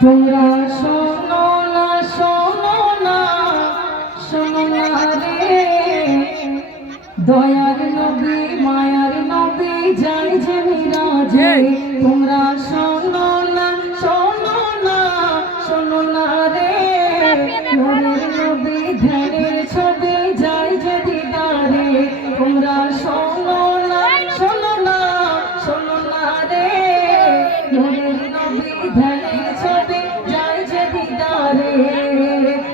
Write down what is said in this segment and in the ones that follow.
তোমরা শোনো না শোনো না শোনো না রে দয়ার নবী মায়ার নবী যাই যে মিরাজে তোমরা শোনো না শোনো না শোনো না রে নূরের নবী ধ্যানের ছবি যাই যে দিদারে তোমরা শোনো না শোনো না শোনো না রে নূরের নবী ধ্যানের ছবি যাই যে দিদারে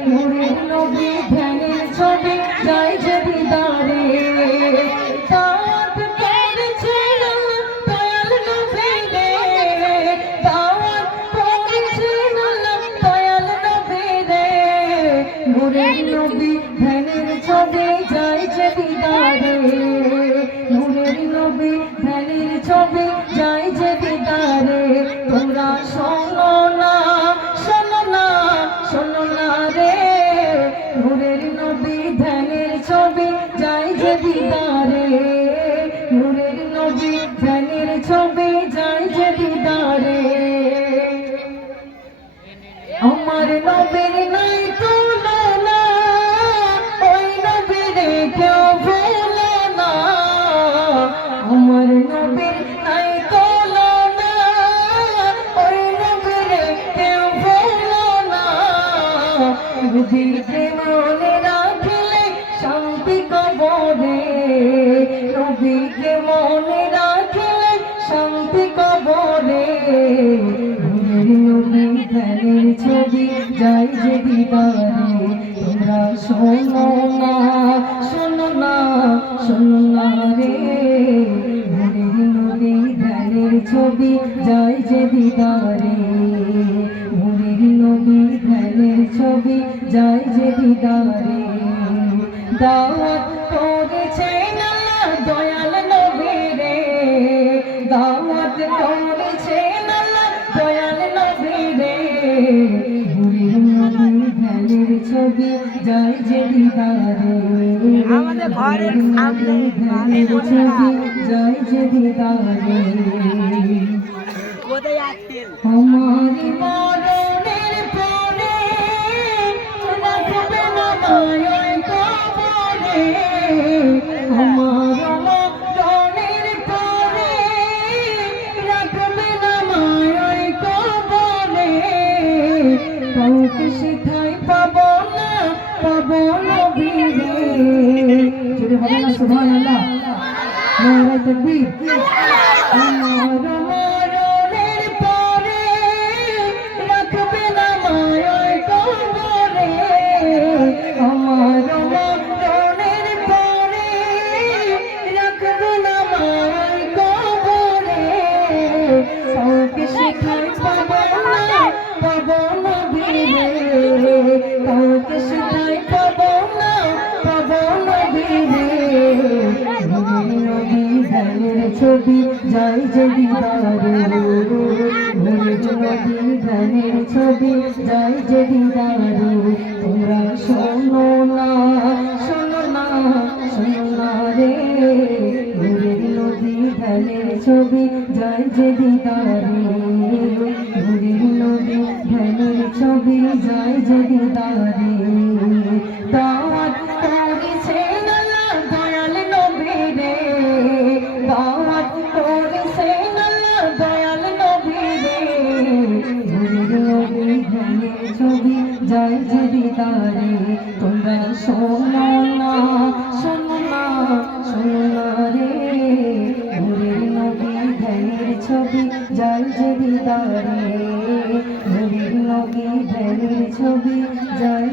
নূরের নবী ধ্যানের ছবি যাই যে দিদারে দাওয়াত করেছেন দয়াল নবী রে দাওয়াত করেছেন দয়াল নবী রে নূরের নবী ধ্যানের ছবি যাই যে দিদারে নূরের নবী ধ্যানের ছবি যাই যে দিদারে তোমরা শোনো না শোনো না শোনো না রে নূরের নবী ধ্যানের ছবি যাই যে দিদারে নূরের নবী ধ্যানের ছবি যাই যে দিদারে আমার নবীর নাই তুলনা ওই নবীর কেউ ভুলে না আমার নবীর নাই তুলনা ওই নবীর কেউ ভুলে না নবীকে মনে রাখলে শান্তি কবরে নবীকে মনে রাখলে শান্তি কবরে নবী ধ্যানের ছবি যাই যে দিদারে তোমরা শোনো না শোনো না শোনো না রে নবী ধ্যানের ছবি যাই যে দিদারে নবী ধ্যানের ছবি যাই যে দিদারে দাওয়াত করেছেন আল্লাহ দয়াল নবী রে দাওয়াত করেছেন আল্লাহ দয়াল নবী রে নবী ধ্যানের ছবি যাই যে দিদারে আমাদের ঘরের সামনে ধ্যানের ছবি যাই যে দিদারে কোথায় আছেন আমার মরণের পরে রাখবে না মায়ের কবরে আমার মরণের পরে রাখবে না মায়ের কবরে কাউকে সেথায় পাবো না পাবো নবী রে যদি হবে না সুবহানাল্লাহ নারে তাকবীর আমার মরণের পরে রাখবে না মায়ের কবরে আমার মরণের পরে রাখবে না মায়ের কবরে কাউকে সেখানে পাবো না পাবো নবী রে কাউকে সেখানে পাবো না পাবো নবী রে নবী ধ্যানের ছবি যাই যে দিদারে নবী ধ্যানের ছবি যাই যে দিদারে তোমরা শোনো না শোনো না শোনো না রে নবী ধ্যানের ছবি যাই যে দিদারে নবী ধ্যানের ছবি যাই যে দিদারে দাওয়াত করেছেন আল্লাহ দয়াল নবী রে দাওয়াত করেছেন আল্লাহ দয়াল নবী রে নবী ধ্যানের ছবি যাই যে দিদারে তোমরা শোনো না শোনো না শোনো না রে নবী ধ্যানের ছবি যাই যে দিদারে নবী ধ্যানের ছবি যাই